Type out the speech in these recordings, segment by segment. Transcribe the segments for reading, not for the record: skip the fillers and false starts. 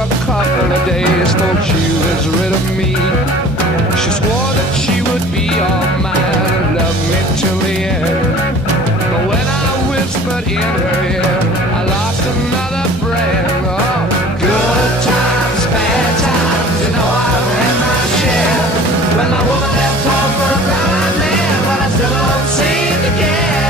a couple of days, thought she was rid of me. She swore that she would be all mine and love me till the end. But when I whispered in her ear, I lost another friend. Oh, good times, bad times, you know I've had my share. When my woman left home for a blind man, but I still don't seem to care.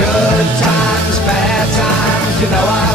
Good times, bad times, you know I